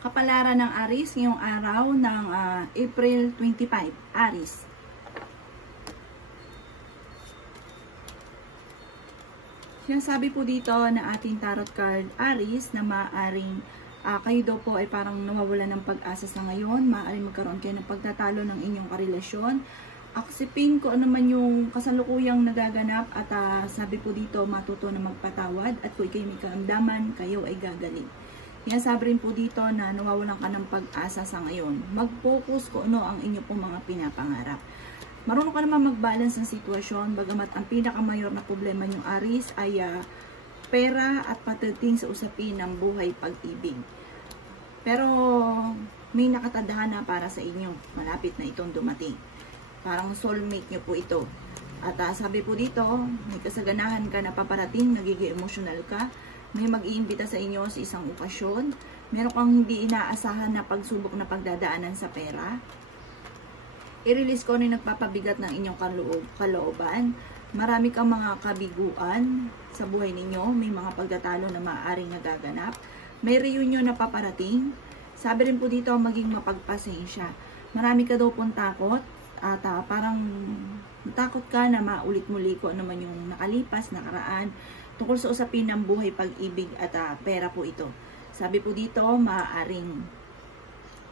Kapalaran ng Aries ngayong araw ng April 25. Aries. Sinasabi po dito na ating tarot card Aries na maaaring kayo daw po ay parang nawawala ng pag-asa sa ngayon. Maaaring magkaroon kayo ng pagtatalo ng inyong karelasyon. Aksipin ko ano man yung kasalukuyang nagaganap at sabi po dito matuto na magpatawad at kung kayo may karamdaman, kayo ay gagaling. Yan sabi rin po dito na nawawalan ka ng pag-asa sa ngayon. Mag-focus kung ano ang inyo pong mga pinapangarap. Marunong ka naman mag-balance ng sitwasyon, bagamat ang pinakamayor na problema niyong Aries ay pera at pagdating sa usapin ng buhay pag-ibig. Pero may nakatadhana para sa inyo. Malapit na itong dumating. Parang soulmate niyo po ito. At sabi po dito, may kasaganahan ka na paparating, nagiging emotional ka. May mag-iimbita sa inyo sa isang okasyon. Meron kang hindi inaasahan na pagsubok na pagdadaanan sa pera. I-release ko na yung nagpapabigat ng inyong kalooban. Marami kang mga kabiguan sa buhay ninyo. May mga pagtatalo na maaaring nagaganap. May reunion na paparating. Sabi rin po dito, maging mapagpasensya. Marami ka daw pong takot. At parang natakot ka na maulit muli ko ano man yung nakalipas, nakaraan. Tungkol sa usapin ng buhay, pag-ibig at pera po ito. Sabi po dito, maaaring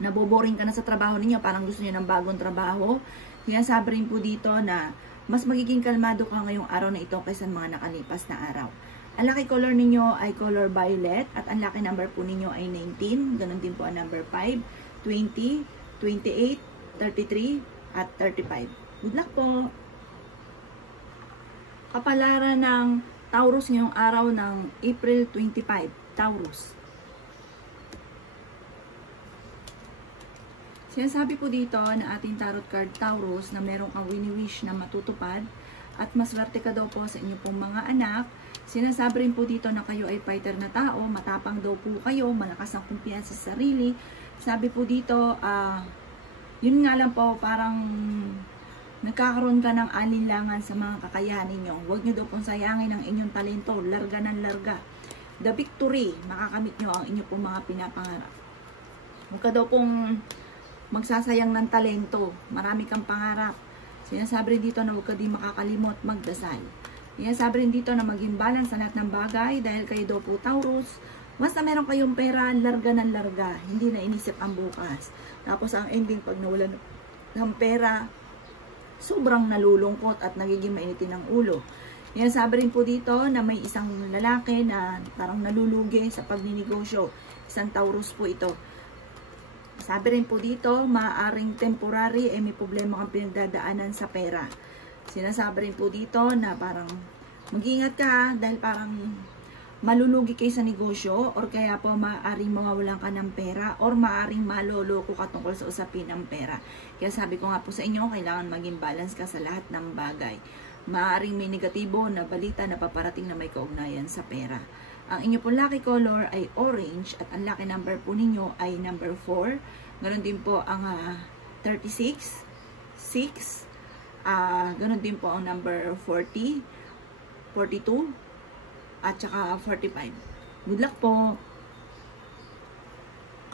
naboboring ka na sa trabaho ninyo, parang gusto niyo ng bagong trabaho. Kaya sabi rin po dito na mas magiging kalmado ka ngayong araw na ito kaysa mga nakalipas na araw. Ang lucky color ninyo ay color violet at ang lucky number po ninyo ay 19. Ganon din po ang number 5, 20, 28, 33 at 35. Good luck po! Kapalaran ng Taurus ngayong araw ng April 25. Taurus. Sinasabi po dito na ating tarot card Taurus na meron kang wini-wish na matutupad at maswerte ka daw po sa inyo pong mga anak. Sinasabi rin po dito na kayo ay fighter na tao, matapang daw po kayo, malakas ang kumpiyansa sa sarili. Sabi po dito, yun nga lang po, parang nagkakaroon ka ng alinlangan sa mga kakayahan ninyo. Huwag nyo daw pong sayangin ang inyong talento. Larga ng larga. The victory, makakamit nyo ang inyong pong mga pinapangarap. Huwag ka daw pong magsasayang ng talento. Marami kang pangarap. Sinasabi rin dito na huwag ka din makakalimot magdasal. Sinasabi rin dito na maging balance sa lahat ng bagay dahil kayo daw po Taurus. Basta meron kayong pera, larga ng larga. Hindi na inisip ang bukas. Tapos ang ending pag nawalan ng pera, sobrang nalulungkot at nagiging mainitin ng ulo. Yan sabi rin po dito na may isang lalaki na parang nalulugi sa pagninegosyo. Isang Taurus po ito. Sabi rin po dito, maaaring temporary may problema kang pinagdadaanan sa pera. Sinasabi rin po dito na parang mag-ingat ka dahil parang malulugi kayo sa negosyo or kaya po maaaring mawawalan ka ng pera or maaaring maloloko ka tungkol sa usapin ng pera. Kaya sabi ko nga po sa inyo, kailangan maging balance ka sa lahat ng bagay. Maaaring may negatibo na balita na paparating na may kaugnayan sa pera. Ang inyo po lucky color ay orange at ang lucky number po ninyo ay number 4. Ganon din po ang 36, 6, ganon din po ang number 40, 42, at saka 45. Good luck po!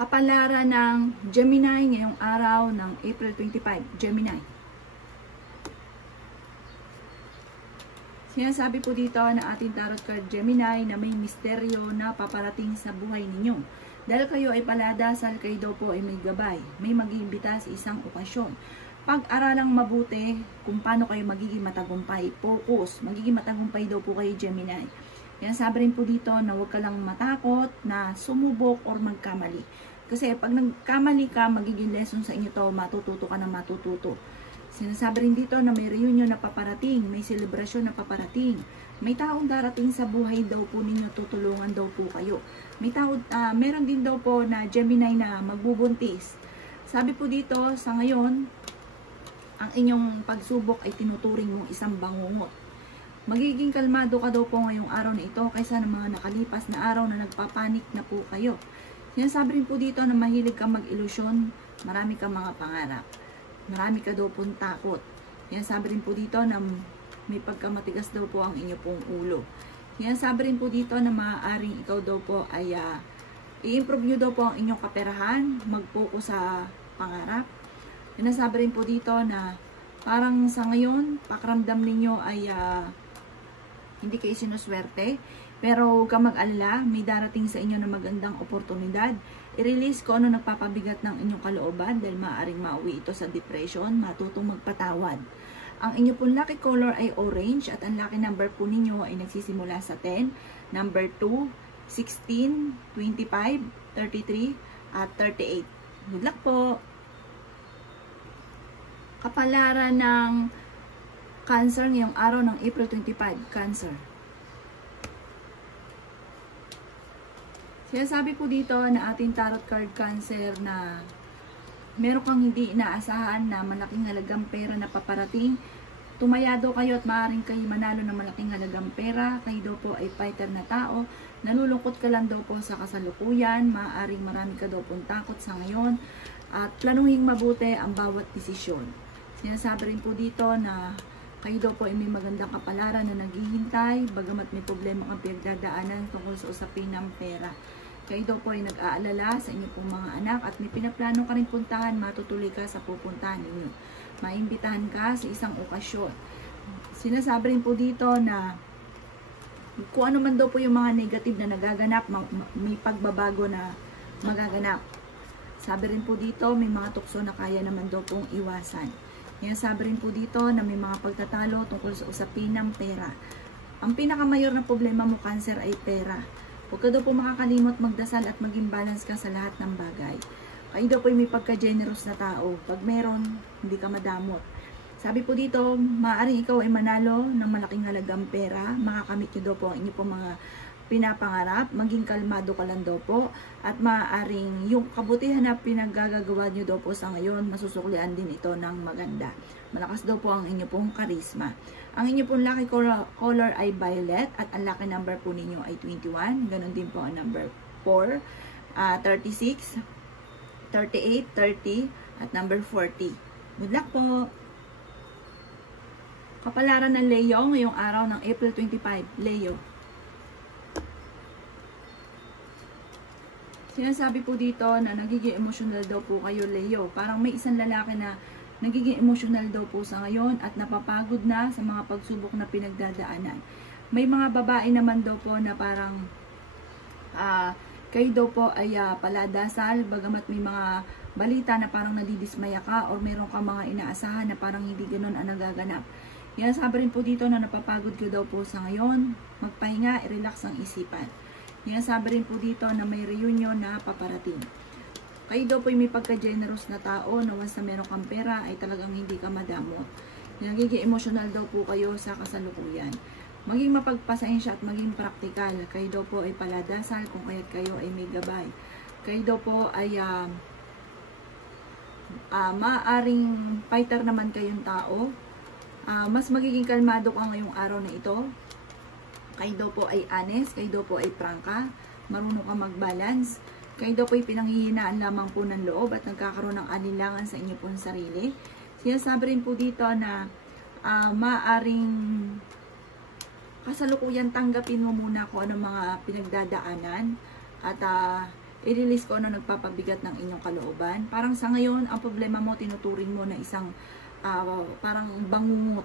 Kapalaran ng Gemini ngayong araw ng April 25. Gemini. Sinasabi po dito na ating tarot card Gemini na may misteryo na paparating sa buhay ninyo. Dahil kayo ay paladasal, kayo daw po ay may gabay. May mag-iimbita sa isang okasyon. Pag-aralang mabuti kung paano kayo magiging matagumpay. Focus. Magiging matagumpay daw po kayo Gemini. Yan sabi rin po dito na huwag ka lang matakot na sumubok or magkamali. Kasi pag nagkamali ka, magiging lesson sa inyo to, matututo ka na matututo. Sinasabi rin dito na may reunion na paparating, may selebrasyon na paparating. May taong darating sa buhay daw po ninyo, tutulungan daw po kayo. Meron din daw po na Gemini na magbubuntis. Sabi po dito, sa ngayon, ang inyong pagsubok ay tinuturing mong isang bangungot. Magiging kalmado ka daw po ngayong araw na ito kaysa ng mga nakalipas na araw na nagpapanik na po kayo. Sinasabi rin po dito na mahilig ka mag-ilusyon, marami kang mga pangarap. Marami ka daw pong takot. Sinasabi rin po dito na may pagkamatigas daw po ang inyo pong ulo. Sinasabi rin po dito na maaaring ikaw daw po ay I-improve nyo daw po ang inyong kaperahan, mag-focus sa pangarap. Nasabi rin po dito na parang sa ngayon, pakiramdam ninyo ay hindi kayo sinuswerte. Pero huwag kang mag-alala, may darating sa inyo na magandang oportunidad. I-release ko ano nagpapabigat ng inyong kalooban dahil maaaring mauwi ito sa depression, matutong magpatawad. Ang inyo pong lucky color ay orange at ang lucky number po ninyo ay nagsisimula sa 10, number 2, 16, 25, 33, at 38. Good luck po! Kapalaran ng Cancer ngayong araw ng April 25, Cancer. Sinasabi po dito na ating tarot card Cancer na meron kang hindi inaasahan na malaking halagang pera na paparating. Tumayado kayo at maaaring kayo manalo ng malaking halagang pera. Kayo daw po ay fighter na tao. Nalulungkot ka lang daw po sa kasalukuyan. Maaaring marami ka daw pong takot sa ngayon. At planuhin mabuti ang bawat desisyon. Sinasabi rin po dito na kayo daw po ay may magandang kapalaran na naghihintay. Bagamat may problema kang pinagdadaanan tungkol sa usapin ng pera. Kayo daw po ay nag-aalala sa inyo pong mga anak at may pinaplano ka rin puntahan, matutuloy ka sa pupuntahan ninyo. Maimbitahan ka sa isang okasyon. Sinasabi rin po dito na kung ano man daw po yung mga negative na nagaganap, may pagbabago na magaganap. Sabi rin po dito, may mga tukso na kaya naman daw pong iwasan. Sabi rin po dito na may mga pagtatalo tungkol sa usapin ng pera. Ang pinakamayor na problema mo, Cancer, ay pera. Huwag ka daw po makakalimot magdasal at maging balance ka sa lahat ng bagay. Kayo daw po may pagka-generous na tao. Pag meron, hindi ka madamot. Sabi po dito, maaaring ikaw ay manalo ng malaking halagang pera. Makakamit nyo daw po ang inyo po mga pinapangarap. Maging kalmado ka lang daw po. At maaaring yung kabutihan na pinaggagawa nyo daw po sa ngayon, masusuklian din ito ng maganda. Malakas daw po ang inyo pong karisma. Ang inyo pong lucky color ay violet at ang lucky number po ninyo ay 21. Ganon din po ang number 4, 36, 38, 30 at number 40. Good luck po! Kapalaran ng Leo ngayong araw ng April 25. Leo. Sinasabi po dito na nagiging emotional daw po kayo, Leo. Parang may isang lalaki na nagiging emotional daw po sa ngayon at napapagod na sa mga pagsubok na pinagdadaanan. May mga babae naman daw po na parang kayo daw po ay paladasal, bagamat may mga balita na parang nadidismaya ka or meron ka mga inaasahan na parang hindi ganun ang nagaganap. Yan, sabi rin po dito na napapagod ka daw po sa ngayon. Magpahinga, i-relax ang isipan. Yan, sabi rin po dito na may reunion na paparating. Kayo daw po may pagka-generous na tao na once na meron kang pera ay talagang hindi ka madamot. Nagiging emotional daw po kayo sa kasalukuyan. Maging mapagpasensya at maging praktikal. Kayo daw po ay paladasal kung kaya't kayo ay may gabay. Kayo daw po ay maaaring fighter naman kayong tao. Mas magiging kalmado ka ngayong araw na ito. Kayo daw po ay honest. Kayo daw po ay prangka. Marunong ka mag-balance. Kayo daw po ay pinanghihinaan lamang po ng loob at nagkakaroon ng alinlangan sa inyo pong sarili. Sinasabi rin po dito na maaaring kasalukuyan tanggapin mo muna kung ano mga pinagdadaanan at i-release ko ano nagpapabigat ng inyong kalooban. Parang sa ngayon, ang problema mo tinuturing mo na isang parang bangungot.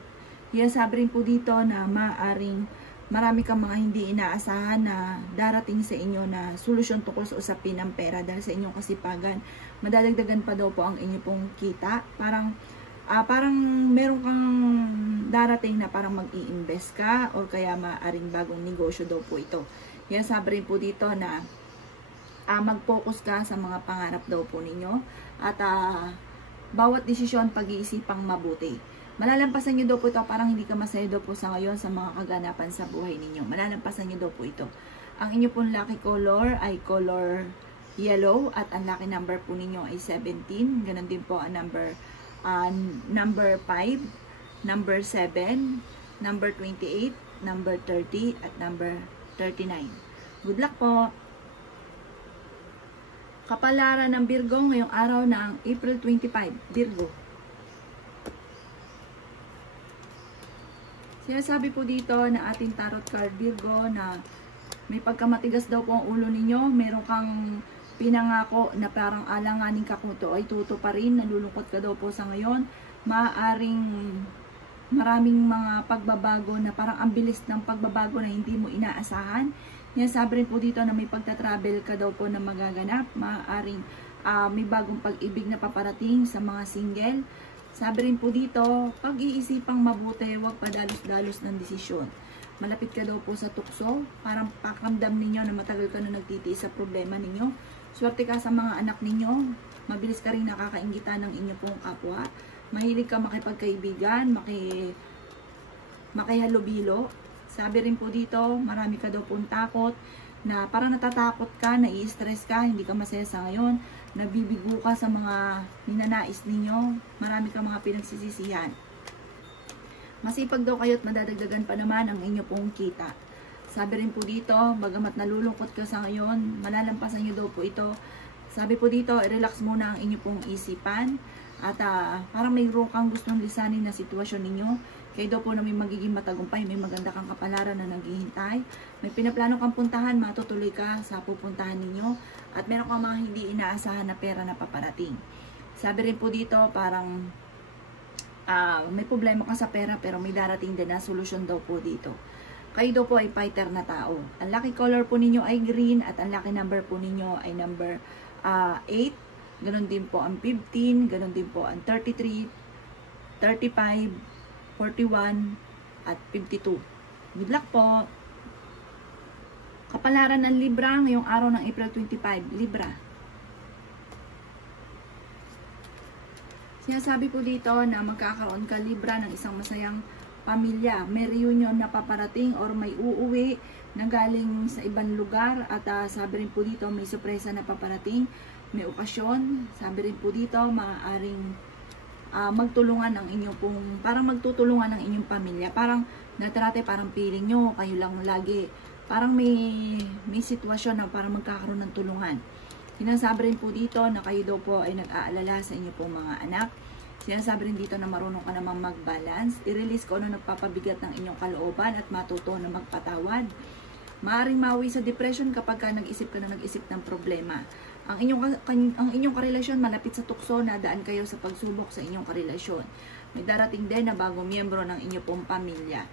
Sinasabi rin po dito na maaaring marami kang mga hindi inaasahan na darating sa inyo na solusyon tungkol sa usapin ng pera dahil sa inyong kasipagan. Madadagdagan pa daw po ang inyong pong kita. Parang meron kang darating na parang mag-i-invest ka or kaya maaaring bagong negosyo daw po ito. Yan, sabi rin po dito na mag-focus ka sa mga pangarap daw po ninyo at bawat desisyon pag-iisipang mabuti. Malalampasan nyo daw po ito, parang hindi ka masaya daw po sa ngayon sa mga kaganapan sa buhay ninyo. Malalampasan nyo daw po ito. Ang inyo pong lucky color ay color yellow at ang lucky number po ninyo ay 17. Ganon din po ang number 5, number 7, number 28, number 30 at number 39. Good luck po! Kapalaran ng Virgo ngayong araw ng April 25. Virgo. Sinasabi po dito na ating tarot card Virgo na May pagkamatigas daw po ang ulo ninyo. Meron kang pinangako na parang alanganin ka kung ito ay tutuparin. Nalulungkot ka daw po sa ngayon. Maaaring maraming mga pagbabago na parang ang bilis ng pagbabago na hindi mo inaasahan. Yan, sabi rin po dito na may pagta-travel ka daw po na magaganap. Maaaring may bagong pag-ibig na paparating sa mga single. Sabi rin po dito, pag-iisipang mabuti, huwag padalos-dalos ng desisyon. Malapit ka daw po sa tukso, parang pakiramdam ninyo na matagal ka na nagtitiis sa problema ninyo. Swerte ka sa mga anak ninyo, mabilis ka rin nakakainggitan ng inyo pong kapwa. Mahilig ka makipagkaibigan, makihalubilo. Sabi rin po dito, marami ka daw pong takot, na parang natatakot ka, nai-stress ka, hindi ka masaya sa ngayon, nabibigo ka sa mga ninanais ninyo, marami ka mga pinagsisisihan. Masipag daw kayo at madadagdagan pa naman ang inyo pong kita. Sabi rin po dito, bagamat nalulungkot ka sa ngayon, malalampasan nyo daw po ito. Sabi po dito, relax muna ang inyo pong isipan. At parang mayroon kang gustong lisanin na sitwasyon ninyo. Kayo daw po na may magiging matagumpay, may maganda kang kapalaran na naghihintay. May pinaplano kang puntahan, matutuloy ka sa pupuntahan ninyo. At meron kang mga hindi inaasahan na pera na paparating. Sabi rin po dito, parang may problema ka sa pera pero may darating din na solusyon daw po dito. Kayo daw po ay fighter na tao. Ang lucky color po ninyo ay green at ang lucky number po ninyo ay number 8. Ganon din po ang 15, ganon din po ang 33, 35, 41, at 52. Good luck po! Kapalaran ng Libra ngayong araw ng April 25. Libra. Sinasabi po dito na magkakaroon ka, Libra, ng isang masayang pamilya. May reunion na paparating or may uuwi na galing sa ibang lugar. At sabi rin po dito may sorpresa na paparating. May okasyon. Sabi rin po dito maaaring magtulungan ang inyong pong, parang magtutulungan ang inyong pamilya. Parang natrate, parang feeling nyo, kayo lang lagi. Parang may sitwasyon na parang magkakaroon ng tulungan. Sinasabi rin po dito na kayo daw po ay nag-aalala sa inyo pong mga anak. Sinasabi rin dito na marunong ka namang mag-balance. I-release ko ano nagpapabigat ng inyong kalooban at matuto na magpatawad. Maaaring mawi sa depression kapag ka nag-isip ka na nag-isip ng problema. Ang inyong karelasyon malapit sa tukso, nadaan kayo sa pagsubok sa inyong karelasyon. May darating din na bagong miyembro ng inyong pong pamilya.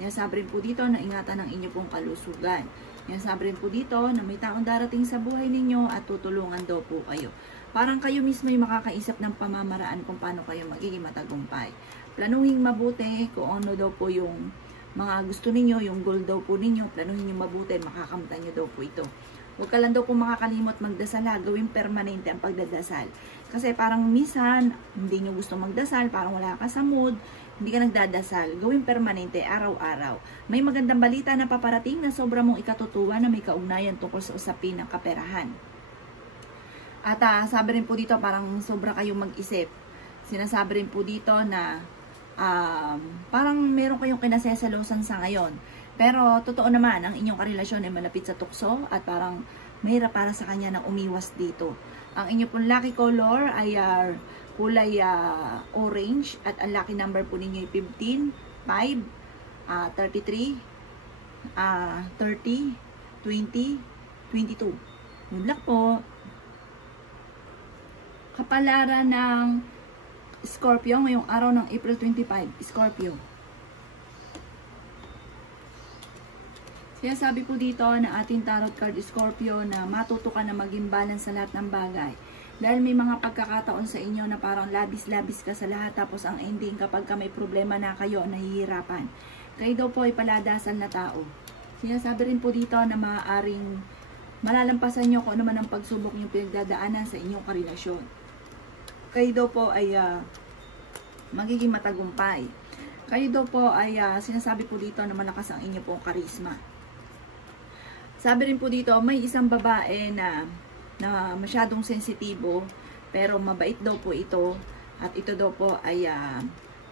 Sinasabi rin po dito na ingatan ang inyong pong kalusugan. Sinasabi rin po dito na may taong darating sa buhay ninyo at tutulungan daw po kayo. Parang kayo mismo yung makakaisip ng pamamaraan kung paano kayo magiging matagumpay. Planuhin mabuti kung ano daw po yung mga gusto ninyo, yung goal daw po ninyo. Planuhin nyo mabuti, makakamtan nyo daw po ito. Huwag ka lang daw po makakalimot magdasal, gawin permanente ang pagdadasal. Kasi parang minsan, hindi nyo gusto magdasal, parang wala ka sa mood, hindi ka nagdadasal. Gawin permanente, araw-araw. May magandang balita na paparating na sobra mong ikatutuwa na may kaugnayan tungkol sa usapin ng kaperahan. At sabi rin po dito, parang sobra kayong mag-isip. Sinasabi rin po dito na parang meron kayong kinasesalosan sa ngayon. Pero totoo naman, ang inyong karelasyon ay malapit sa tukso at parang mahirap para sa kanya na umiwas dito. Ang inyong pong lucky color ay kulay orange at ang lucky number po ninyo ay 15, 5, 33, 30, 20, 22. Good luck po! Kapalaran ng Scorpio ngayong araw ng April 25. Scorpio. Sinasabi po dito na ating tarot card Scorpio na matuto ka na maging balance sa lahat ng bagay. Dahil may mga pagkakataon sa inyo na parang labis-labis ka sa lahat tapos ang ending kapag ka may problema na kayo nahihirapan. Kayo daw po ay paladasal na tao. Sinasabi rin po dito na maaaring malalampasan nyo kung ano man ang pagsubok yung pinagdadaanan sa inyong karelasyon. Kayo daw po ay magiging matagumpay. Kayo daw po ay sinasabi po dito na malakas ang inyo pong karisma. Sabi rin po dito, may isang babae na masyadong sensitibo, pero mabait daw po ito, at ito daw po ay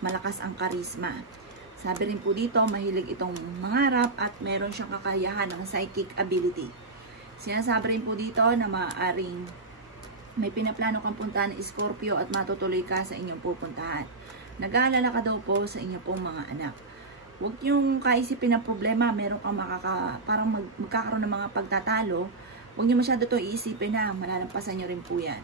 malakas ang karisma. Sabi rin po dito, mahilig itong mangarap at meron siyang kakayahan ng psychic ability. Sinasabi rin po dito na maaaring may pinaplano kang puntahan ng Scorpio at matutuloy ka sa inyong pupuntahan. Nag-aalala ka daw po sa inyong pong mga anak. Huwag yung kaisipin ng problema, meron kang parang magkakaroon ng mga pagtatalo. Huwag nyo masyado to iisipin na malalampasan nyo rin po yan.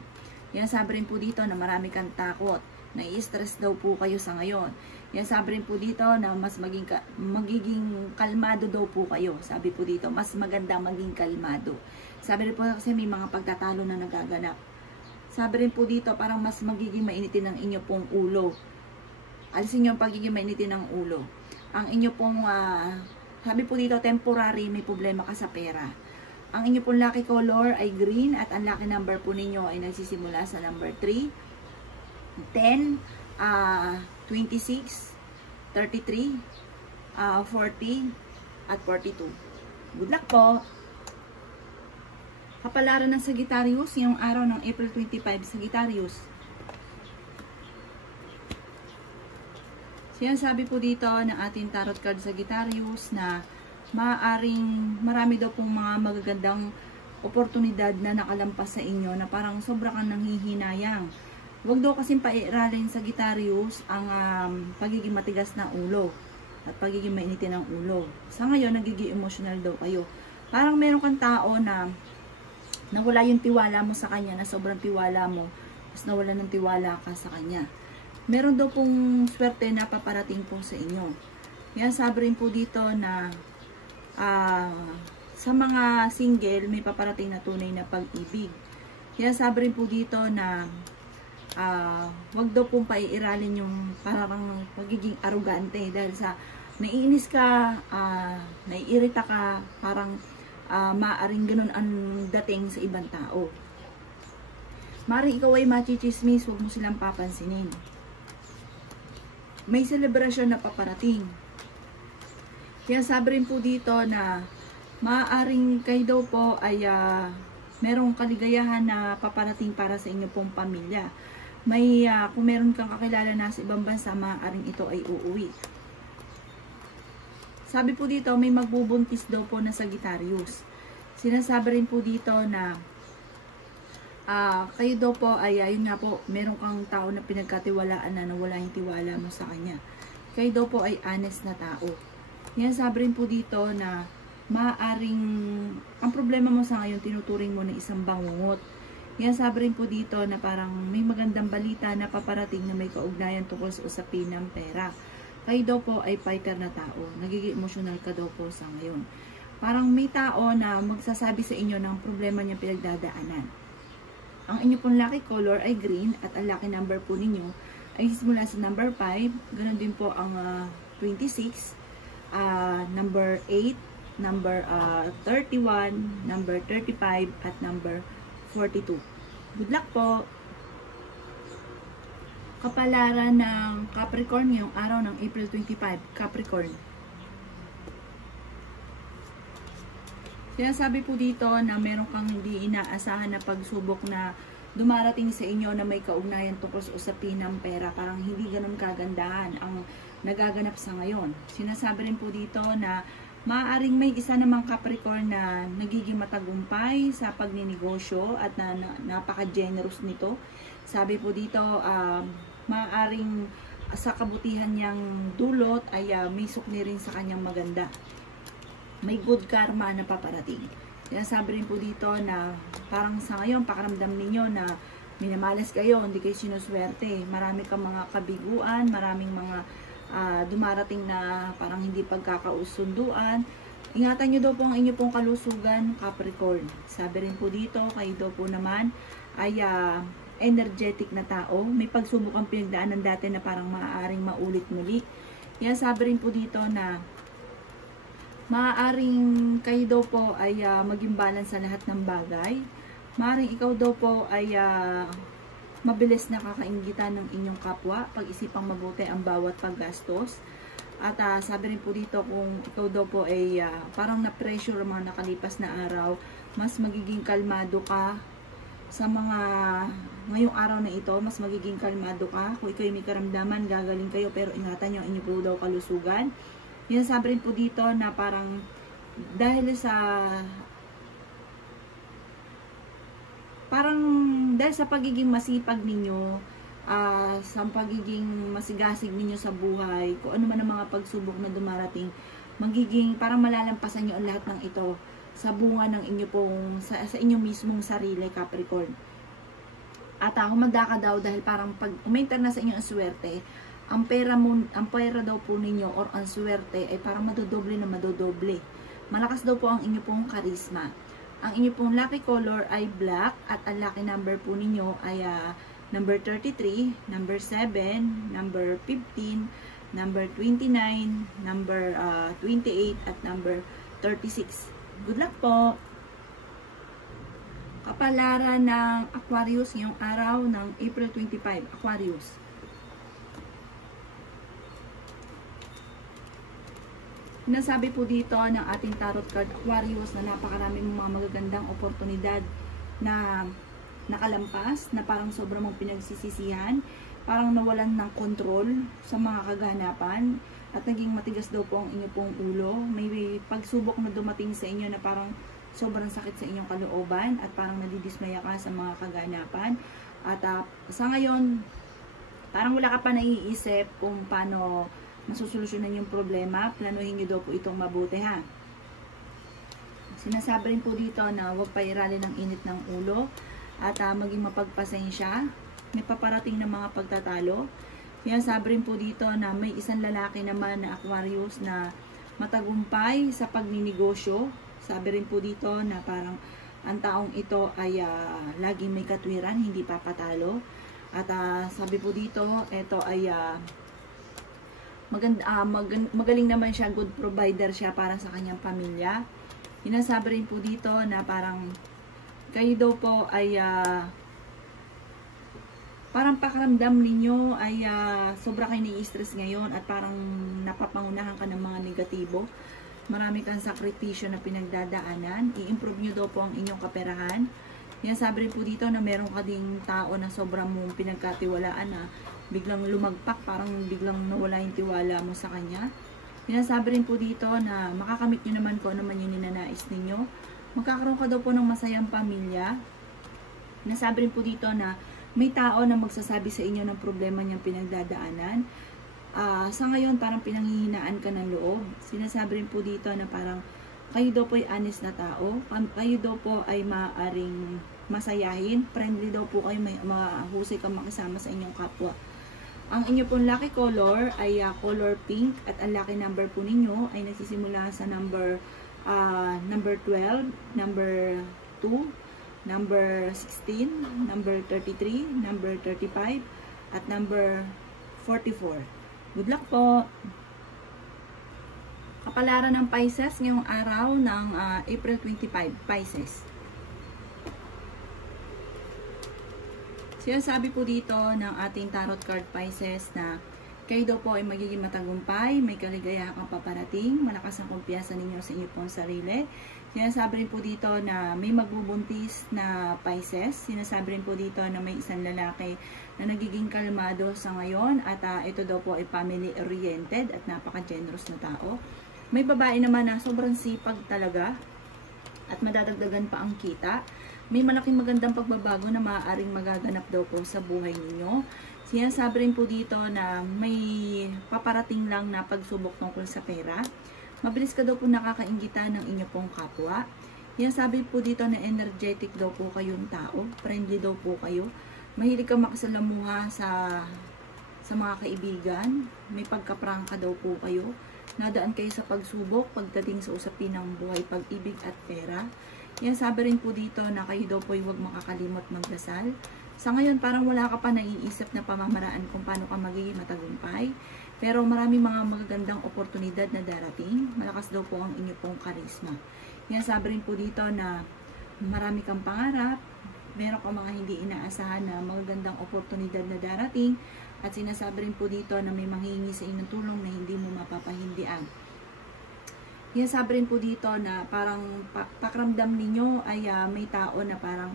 Yan sabi rin po dito na marami kang takot. Nai-stress daw po kayo sa ngayon. Yan sabi rin po dito na mas magiging kalmado daw po kayo. Sabi po dito, mas maganda maging kalmado. Sabi rin po kasi may mga pagtatalo na nagaganap. Sabi rin po dito, parang mas magiging mainitin ang inyo pong ulo. Alisin nyo ang pagiging mainitin ng ulo. Ang inyo pong, sabi po dito, temporary, may problema ka sa pera. Ang inyo pong lucky color ay green at ang lucky number po ninyo ay nagsisimula sa number 3, 10, 26, 33, 40, at 42. Good luck po! Kapalaran ng Sagittarius, yung araw ng April 25, Sagittarius. Sinasabi po dito ng ating tarot card Sagittarius na maaaring marami daw pong mga magagandang oportunidad na nakalampas sa inyo na parang sobra kang nanghihinayang. Huwag daw kasing pairalin Sagittarius ang pagiging matigas na ulo at pagiging mainitin ng ulo. Sa ngayon, nagiging emotional daw kayo. Parang meron kang tao na nawala yung tiwala mo sa kanya, na sobrang tiwala mo, tapos nawala ng tiwala ka sa kanya. Meron daw pong swerte na paparating po sa inyo. Yan, sabi rin po dito na sa mga single, may paparating na tunay na pag-ibig. Yan, sabi rin po dito na wag daw pong paiiralin yung parang pagiging arugante dahil sa naiinis ka, naiirita ka, parang maaring ganun ang dating sa ibang tao. Maaring ikaw ay machichismis, huwag mo silang papansinin. May selebrasyon na paparating. Kaya sabi rin po dito na maaring kayo daw po ay merong kaligayahan na paparating para sa inyo pong pamilya. May kung meron kang kakilala na sa ibang bansa, maaaring ito ay uuwi. Sabi po dito, may magbubuntis daw po na Sagittarius. Sinasabi rin po dito na kayo daw po ay, yun nga po, meron kang tao na pinagkatiwalaan na nawala yung tiwala mo sa kanya. Kayo daw po ay honest na tao. Yan, sabi rin po dito na maaaring, ang problema mo sa ngayon, tinuturing mo na isang bangungot. Yan, sabi rin po dito na parang may magandang balita na paparating na may kaugnayan tungkol sa usapin ng pera. Kayo daw po ay fighter na tao. Nagiging emotional ka daw po sa ngayon. Parang may tao na magsasabi sa inyo ng problema niyang pinagdadaanan. Ang inyo pong lucky color ay green at ang lucky number po ninyo ay simula sa number 5. Ganon din po ang 26, number 8, number 31, number 35, at number 42. Good luck po! Kapalaran ng Capricorn ngayong araw ng April 25, Capricorn. Sinasabi po dito na meron kang hindi inaasahan na pagsubok na dumarating sa inyo na may kaugnayan tungkol sa usapin ng pera. Parang hindi ganun kagandahan ang nagaganap sa ngayon. Sinasabi rin po dito na maaaring may isa namang Capricorn na nagiging matagumpay sa pagninegosyo at na napaka-generous nito. Sabi po dito, maaaring sa kabutihan niyang dulot ay may sukni rin sa kanyang maganda. May good karma na paparating. Kaya sabi rin po dito na parang sa ngayon, pakaramdam ninyo na minamalas kayo, hindi kayo sinuswerte. Marami kang mga kabiguan, maraming mga dumarating na parang hindi pagkakausunduan. Ingatan nyo daw po ang inyo pong kalusugan, Capricorn. Sabi rin po dito, kayo daw po naman ay energetic na tao. May pagsubok ang pinagdaanan dati na parang maaaring maulit muli. Yan, sabi rin po dito na maaaring kayo daw po ay maging balance sa lahat ng bagay. Maaaring ikaw daw po ay mabilis na kakainggitan ng inyong kapwa. Pag-isipang mabuti ang bawat paggastos. At sabi rin po dito kung ikaw daw po ay parang na-pressure ang mga nakalipas na araw, mas magiging kalmado ka sa mga ngayong araw na ito, mas magiging kalmado ka. Kung ikaw may karamdaman, gagaling kayo, pero ingatan nyo ang inyo po daw kalusugan. Yan, sabi rin po dito na parang dahil sa pagiging masipag ninyo, sa pagiging masigasig ninyo sa buhay, kung ano man ang mga pagsubok na dumarating, magiging parang malalampasan nyo ang lahat ng ito sa bunga ng inyo pong, sa inyong mismong sarili, Capricorn. At humanda ka daw dahil parang pag umenter na sa inyo ang swerte, ang pera daw po ninyo or ang swerte ay parang madodoble na madodoble. Malakas daw po ang inyo pong charisma. Ang inyo pong lucky color ay black at ang lucky number po ninyo ay number 33, number 7, number 15, number 29, number 28 at number 36. Good luck po! Kapalaran ng Aquarius ngayong araw ng April 25, Aquarius. Sinasabi po dito ng ating tarot card Aquarius na napakaraming mga magagandang oportunidad na nakalampas, na parang sobrang mong pinagsisisihan, parang nawalan ng kontrol sa mga kaganapan, at naging matigas daw po ang inyo pong ulo. May pagsubok na dumating sa inyo na parang sobrang sakit sa inyong kalooban at parang nadidismaya ka sa mga kaganapan. At sa ngayon, parang wala ka pa naiisip kung paano masusolusyonan yung problema. Planuhin nyo daw po itong mabuti, ha. Sinasabi rin po dito na huwag pairali ng init ng ulo at maging mapagpasensya. May paparating na mga pagtatalo. Sinasabi rin po dito na may isang lalaki naman na Aquarius na matagumpay sa pagninegosyo. Sabi rin po dito na parang ang taong ito ay laging may katwiran, hindi papatalo. At sabi po dito, ito ay magaling naman siya, good provider siya para sa kanyang pamilya. Sinasabi rin po dito na parang kayo daw po ay parang pakiramdam ninyo ay sobra kayo nai-stress ngayon at parang napapangunahan ka ng mga negatibo. Marami kang sakripisyo na pinagdadaanan. I-improve nyo daw po ang inyong kaperahan. Sinasabi rin po dito na meron ka ding tao na sobrang mong pinagkatiwalaan na biglang lumagpak, parang biglang nawala yung tiwala mo sa kanya. Sinasabi rin po dito na makakamit nyo naman kung ano man yung ninanais ninyo. Magkakaroon ka daw po ng masayang pamilya. Sinasabi rin po dito na may tao na magsasabi sa inyo ng problema niyang pinagdadaanan. Sa ngayon, parang pinanghihinaan ka ng loob. Sinasabi rin po dito na parang kayo daw po ay honest na tao. Kayo daw po ay maaaring masayahin. Friendly daw po kayo, mahusay kang makisama sa inyong kapwa. Ang inyo pong lucky color ay color pink at ang lucky number po ninyo ay nagsisimula sa number 12, number 2, number 16, number 33, number 35, at number 44. Good luck po! Kapalaran ng Pisces ngayong araw ng April 25, Pisces. Sinasabi po dito ng ating tarot card Pisces na kayo daw po ay magiging matagumpay, may kaligayahan kang paparating, malakas ang kumpiyansa ninyo sa inyo pong sarili. Sinasabi rin po dito na may magbubuntis na Pisces. Sinasabi rin po dito na may isang lalaki na nagiging kalmado sa ngayon at ito daw po ay family-oriented at napaka-generous na tao. May babae naman na sobrang sipag talaga at madadagdagan pa ang kita. May malaking magandang pagbabago na maaaring magaganap daw po sa buhay ninyo. Sinasabi rin po dito na may paparating lang na pagsubok tungkol sa pera. Mabilis ka daw po nakakainggitan ng inyo pong kapwa. Sinasabi po dito na energetic daw po kayong tao. Friendly daw po kayo. Mahilig kang makasalamuha sa mga kaibigan. May pagkaprangka daw po kayo. Nadaan kayo sa pagsubok pagdating sa usapin ng buhay, pag-ibig at pera. Sinasabi rin po dito na kayo daw po ay huwag makakalimot magdasal. Sa ngayon, parang wala ka pa naiisip na pamamaraan kung paano ka magiging matagumpay. Pero marami mga magagandang oportunidad na darating. Malakas daw po ang inyo pong karisma. Sinasabi rin po dito na marami kang pangarap. Meron kang mga hindi inaasahan na magagandang oportunidad na darating. At sinasabi rin po dito na may manghihingi sa inyong tulong na hindi mo mapapahindian. Sinasabi rin po dito na parang pakiramdam ninyo ay may tao na parang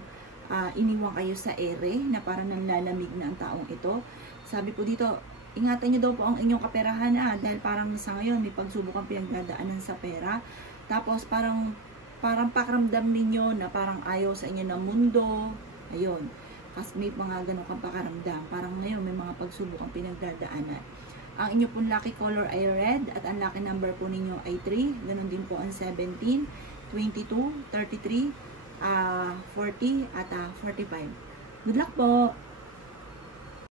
iniwan kayo sa ere, na parang nanlalamig na ang taong ito. Sabi po dito, ingatan nyo daw po ang inyong kaperahan dahil parang sa ngayon may pagsubok ang pinagdadaanan sa pera. Tapos parang pakiramdam ninyo na parang ayaw sa inyo ng mundo. Ayun. Kasi may mga ganun kang pakaramdam. Parang ngayon may mga pagsubok ang pinagdadaanan. Ang inyo pong lucky color ay red at ang lucky number po ninyo ay 3. Ganon din po ang 17, 22, 33, 40 at 45. Good luck po!